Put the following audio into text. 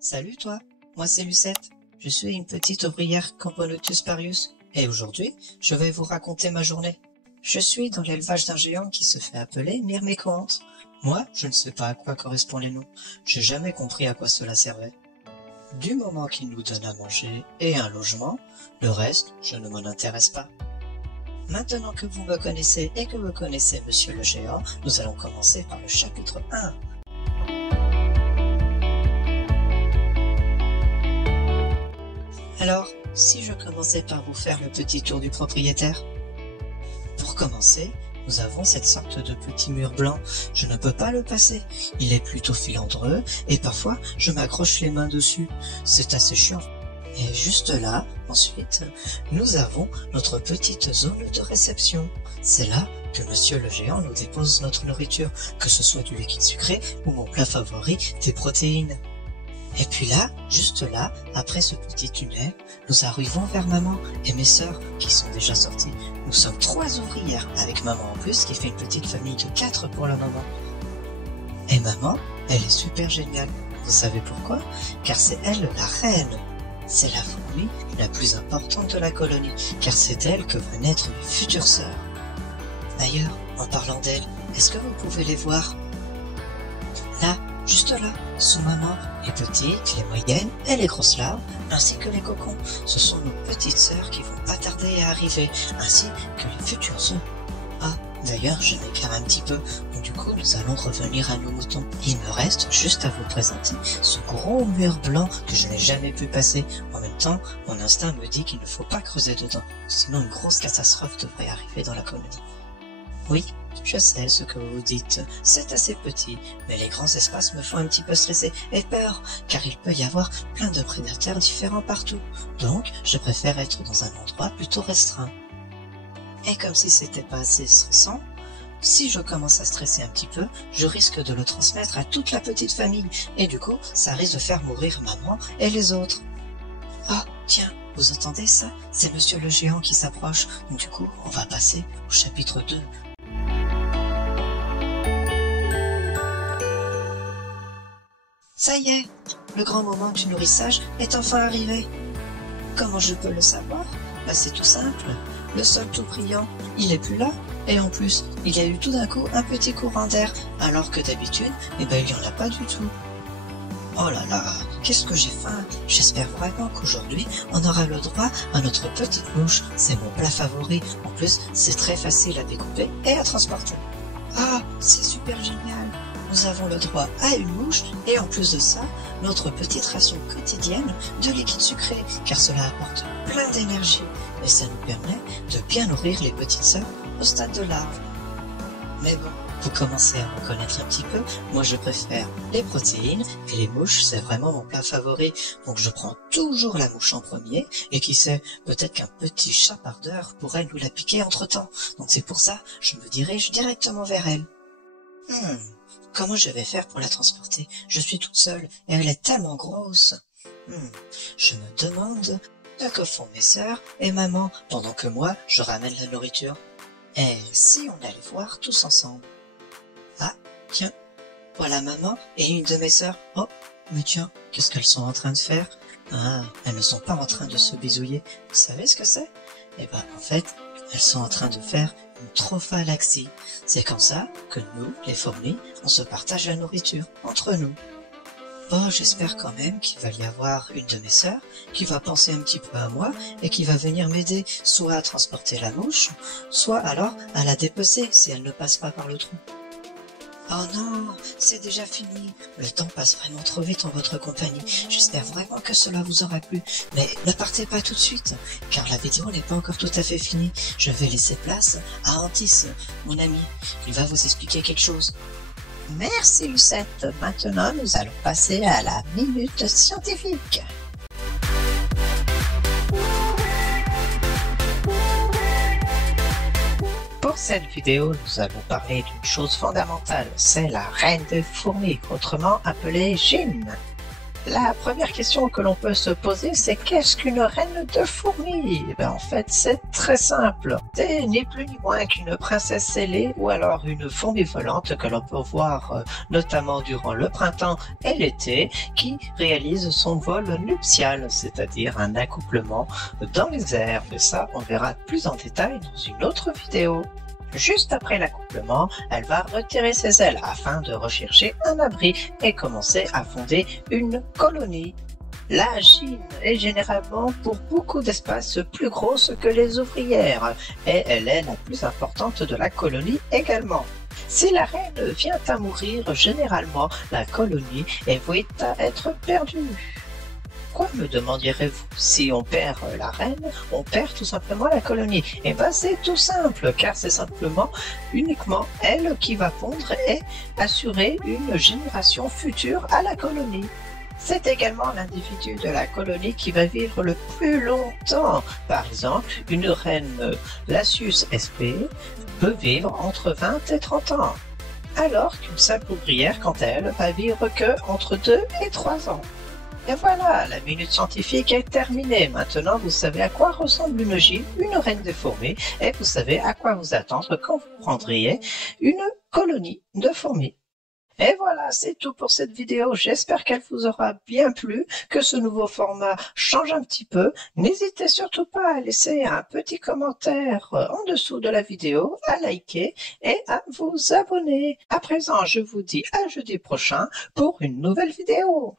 Salut toi, moi c'est Lucette. Je suis une petite ouvrière Camponotus parius et aujourd'hui, je vais vous raconter ma journée. Je suis dans l'élevage d'un géant qui se fait appeler Myrmécoanthe. Moi, je ne sais pas à quoi correspondent les noms. J'ai jamais compris à quoi cela servait. Du moment qu'il nous donne à manger et un logement, le reste, je ne m'en intéresse pas. Maintenant que vous me connaissez et que vous connaissez Monsieur le Géant, nous allons commencer par le chapitre 1. Alors, si je commençais par vous faire le petit tour du propriétaire? Pour commencer, nous avons cette sorte de petit mur blanc. Je ne peux pas le passer. Il est plutôt filandreux et parfois je m'accroche les mains dessus. C'est assez chiant. Et juste là, ensuite, nous avons notre petite zone de réception. C'est là que Monsieur le Géant nous dépose notre nourriture, que ce soit du liquide sucré ou mon plat favori, des protéines. Et puis là, juste là, après ce petit tunnel, nous arrivons vers maman et mes sœurs qui sont déjà sorties. Nous sommes 3 ouvrières avec maman en plus qui fait une petite famille de 4 pour le moment. Et maman, elle est super géniale. Vous savez pourquoi? Car c'est elle la reine. C'est la fourmi la plus importante de la colonie, car c'est d'elle que vont naître mes futures sœurs. D'ailleurs, en parlant d'elle, est-ce que vous pouvez les voir? Là, juste là, sous maman, les petites, les moyennes et les grosses larves, ainsi que les cocons. Ce sont nos petites sœurs qui vont pas tarder à arriver, ainsi que les futurs œufs. Ah, d'ailleurs, je m'éclaire un petit peu, donc du coup, nous allons revenir à nos moutons. Il me reste juste à vous présenter ce gros mur blanc que je n'ai jamais pu passer. En même temps, mon instinct me dit qu'il ne faut pas creuser dedans, sinon une grosse catastrophe devrait arriver dans la colonie. Oui, je sais ce que vous dites, c'est assez petit, mais les grands espaces me font un petit peu stresser et peur, car il peut y avoir plein de prédateurs différents partout. Donc, je préfère être dans un endroit plutôt restreint. Et comme si c'était pas assez stressant, si je commence à stresser un petit peu, je risque de le transmettre à toute la petite famille, et du coup, ça risque de faire mourir maman et les autres. Ah, tiens, vous entendez ça? C'est Monsieur le Géant qui s'approche, donc du coup, on va passer au chapitre 2. Ça y est, le grand moment du nourrissage est enfin arrivé. Comment je peux le savoir? Bah c'est tout simple. Le sol tout brillant, il est plus là. Et en plus, il y a eu tout d'un coup un petit courant d'air, alors que d'habitude, il n'y en a pas du tout. Oh là là, qu'est-ce que j'ai faim! J'espère vraiment qu'aujourd'hui, on aura le droit à notre petite mouche. C'est mon plat favori. En plus, c'est très facile à découper et à transporter. Ah, c'est super génial! Nous avons le droit à une mouche et en plus de ça, notre petite ration quotidienne de liquide sucré, car cela apporte plein d'énergie et ça nous permet de bien nourrir les petites sœurs au stade de larve. Mais bon, vous commencez à me connaître un petit peu, moi je préfère les protéines et les mouches, c'est vraiment mon plat favori, donc je prends toujours la mouche en premier et qui sait, peut-être qu'un petit chapardeur pourrait nous la piquer entre temps, donc c'est pour ça je me dirige directement vers elle. Comment je vais faire pour la transporter? Je suis toute seule et elle est tellement grosse. Je me demande ce que font mes sœurs et maman pendant que moi je ramène la nourriture. Et si on allait voir tous ensemble? Ah, tiens, voilà maman et une de mes sœurs. Oh, mais tiens, qu'est-ce qu'elles sont en train de faire? Ah, elles ne sont pas en train de se bisouiller. Vous savez ce que c'est? Eh ben, en fait, elles sont en train de faire une trophalaxie. C'est comme ça que nous, les fourmis, on se partage la nourriture entre nous. Oh, j'espère quand même qu'il va y avoir une de mes sœurs qui va penser un petit peu à moi et qui va venir m'aider soit à transporter la mouche, soit alors à la dépecer si elle ne passe pas par le trou. Oh non, c'est déjà fini. Le temps passe vraiment trop vite en votre compagnie. J'espère vraiment que cela vous aura plu. Mais ne partez pas tout de suite, car la vidéo n'est pas encore tout à fait finie. Je vais laisser place à Antis, mon ami. Il va vous expliquer quelque chose. Merci Lucette. Maintenant, nous allons passer à la minute scientifique. Pour cette vidéo, nous allons parler d'une chose fondamentale, c'est la reine des fourmis, autrement appelée Jeanne. La première question que l'on peut se poser, c'est qu'est-ce qu'une reine de fourmis? En fait, c'est très simple. C'est ni plus ni moins qu'une princesse ailée ou alors une fourmi volante que l'on peut voir notamment durant le printemps et l'été, qui réalise son vol nuptial, c'est-à-dire un accouplement dans les airs. Mais ça, on verra plus en détail dans une autre vidéo. Juste après l'accouplement, elle va retirer ses ailes afin de rechercher un abri et commencer à fonder une colonie. La Chine est généralement pour beaucoup d'espaces plus grosse que les ouvrières et elle est la plus importante de la colonie également. Si la reine vient à mourir, généralement la colonie est vouée à être perdue. Pourquoi, me demandirez-vous? Si on perd la reine, on perd tout simplement la colonie. Et c'est tout simple, car c'est simplement uniquement elle qui va pondre et assurer une génération future à la colonie. C'est également l'individu de la colonie qui va vivre le plus longtemps. Par exemple, une reine Lasius sp peut vivre entre 20 et 30 ans, alors qu'une simple ouvrière, quant à elle, va vivre que entre 2 et 3 ans. Et voilà, la minute scientifique est terminée. Maintenant, vous savez à quoi ressemble une gym, une reine des fourmis, et vous savez à quoi vous attendre quand vous prendriez une colonie de fourmis. Et voilà, c'est tout pour cette vidéo. J'espère qu'elle vous aura bien plu, que ce nouveau format change un petit peu. N'hésitez surtout pas à laisser un petit commentaire en dessous de la vidéo, à liker et à vous abonner. À présent, je vous dis à jeudi prochain pour une nouvelle vidéo.